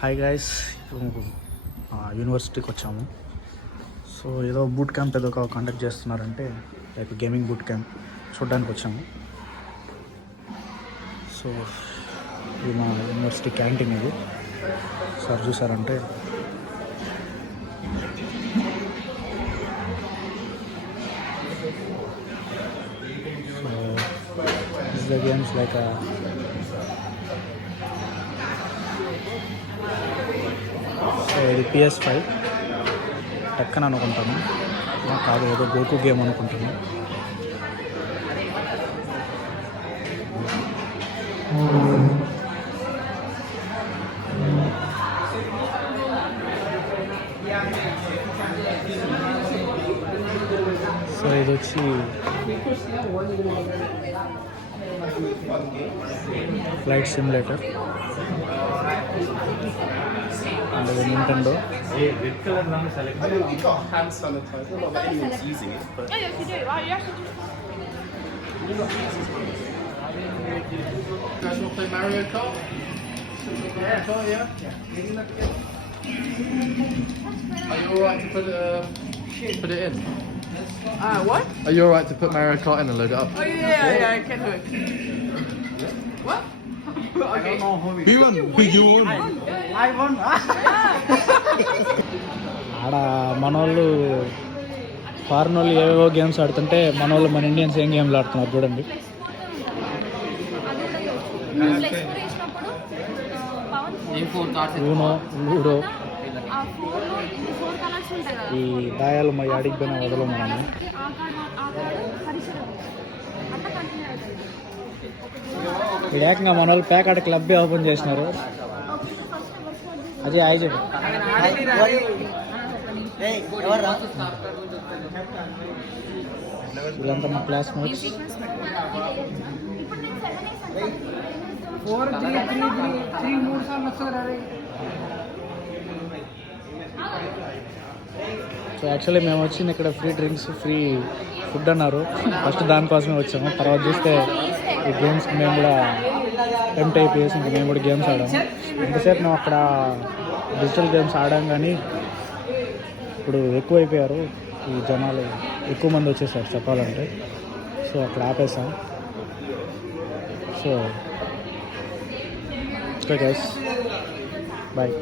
Hi guys, యూనివర్సిటీకి వచ్చాము. సో ఏదో బూట్ క్యాంప్ ఏదో కండక్ట్ చేస్తున్నారంటే లైక్ గేమింగ్ బూట్ క్యాంప్ చూడడానికి వచ్చాము. సో ఇది మా యూనివర్సిటీ క్యాంటీన్. ఇది సార్ చూసారంటే ద గేమ్స్ లైక్ సో ఇది PS5 టెక్కన్ అనుకుంటాను, కాదు ఏదో గోకు గేమ్ అనుకుంటాను. సో ఇది వచ్చి ఫ్లైట్ సిమ్యులేటర్ అండ్ ఇది Nintendo. Put it in. What? Are you alright to put Mario Kart in and load it up? Oh yeah, I can do it. What? Okay. Who won? You won. I won. ఆడ మనోళ్ళు ఫారెన్ వాళ్ళు ఏవేవో గేమ్స్ ఆడుతుంటే మనోళ్ళు మన ఇండియన్స్ ఏం గేమ్లు ఆడుతున్నారు చూడండి. ఊనో, లూడో, ఈ దాయాలు మా యాడికి పోయిన వదలం మనము. ఏకంగా మన వాళ్ళు పేకాట క్లబ్బే ఓపెన్ చేసినారు. అజయ్ హాయ్ చెప్పు. వీళ్ళంతా మా క్లాస్మేట్స్. సో యాక్చువల్లీ మేము వచ్చింది ఇక్కడ ఫ్రీ డ్రింక్స్, ఫ్రీ ఫుడ్ అన్నారు. ఫస్ట్ దానికోసమే వచ్చాము. తర్వాత చూస్తే ఈ గేమ్స్కి మేము కూడా టెంప్ట్ అయిపోయేసి ఇంకా మేము కూడా గేమ్స్ ఆడాము. ఎంతసేపు మేము అక్కడ డిజిటల్ గేమ్స్ ఆడాం, కానీ ఇప్పుడు ఎక్కువ అయిపోయారు ఈ జనాలు, ఎక్కువ మంది వచ్చేసారు చెప్పాలంటే. సో అక్కడ ఆపేసాం. So okay guys, bye.